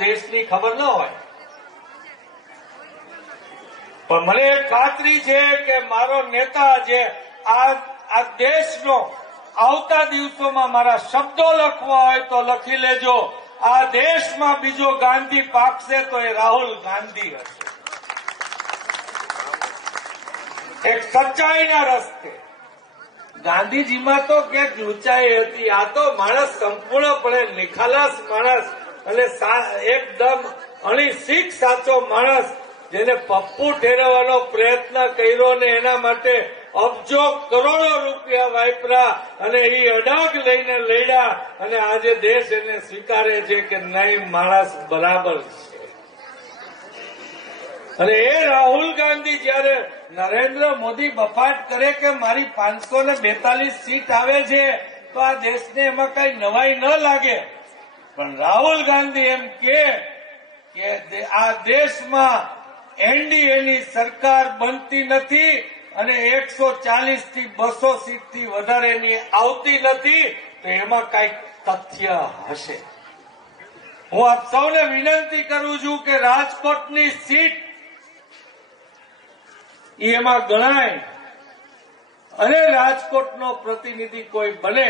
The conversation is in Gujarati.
દેશની ખબર ન હોય, પણ મને એક ખાતરી છે કે મારો નેતા જે આ દેશનો આવતા દિવસોમાં મારા શબ્દો લખવા હોય તો લખી લેજો, આ દેશમાં બીજો ગાંધી પાકશે તો એ રાહુલ ગાંધી હશે, એક સચ્ચાઈના રસ્તે। ગાંધીજીમાં તો ક્યાંક ઊંચાઈ હતી, આ તો માણસ સંપૂર્ણપણે નિખાલસ માણસ અને એકદમ અણિશીખ સાચો માણસ, જેને પપ્પુ ઠેરવવાનો પ્રયત્ન કર્યો ને એના માટે અબજો કરોડો રૂપિયા વાપર્યા અને એ અડાગ લઈને લડ્યા અને આજે દેશ એને સ્વીકારે છે કે નહીં, માણસ બરાબર છે। અને એ રાહુલ ગાંધી જયારે નરેન્દ્ર મોદી બફાટ કરે કે મારી 542 સીટ આવે છે તો આ દેશને એમાં કઈ નવાઈ ન લાગે, પણ રાહુલ ગાંધી એમ કે આ દેશમાં એનડીએની સરકાર બનતી નથી અને 140 થી 200 સીટથી વધારેની આવતી નથી, તો એમાં કઈક તથ્ય હશે। હું આપ સૌને વિનંતી કરું છું કે રાજકોટની સીટ એમાં ગણાય અને રાજકોટનો પ્રતિનિધિ કોઈ બને